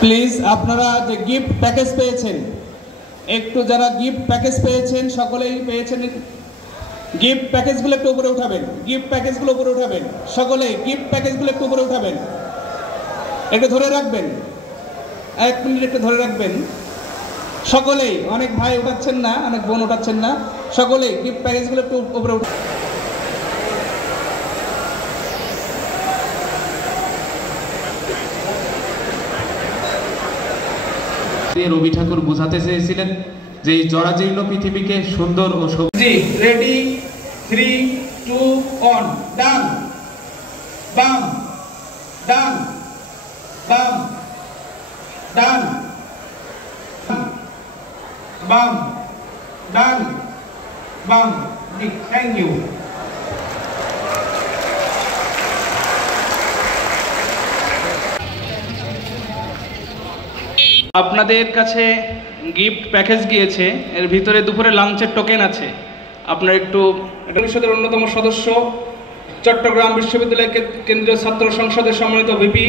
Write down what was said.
Please আপনারা যে gift package পেয়েছেন, একটু যারা গিফট প্যাকেজ পেয়েছেন সকলেই পেয়েছেন, গিফট প্যাকেজগুলো একটু উপরে উঠাবেন, গিফট প্যাকেজগুলো উপরে উঠাবেন, সকলেই গিফট প্যাকেজগুলো একটু উপরে উঠাবেন, একটু ধরে রাখবেন, 1 মিনিট একটু ধরে রাখবেন সকলেই। অনেক ভাই উঠাচ্ছেন না, অনেক বোন উঠাচ্ছেন না, সকলেই গিফট প্যাকেজগুলো একটু উপরে উঠাবেন। রবি ঠাকুর বোঝাতে চেয়েছিলেন যে এই জরাজীর্ণ পৃথিবীকে সুন্দর ও সবজি। রেডি, 3, 2, 1, ডান, বাম, ডান, বাম, ডান, বাম, ডান, বাম। Thank you. আপনাদের কাছে গিফট প্যাকেজ গিয়েছে, এর ভিতরে দুপুরে লাঞ্চের টোকেন আছে। আপনারা একটু পরিষদের অন্যতম সদস্য, চট্টগ্রাম বিশ্ববিদ্যালয় কেন্দ্রীয় ছাত্র সংসদের সম্মানিত ভিপি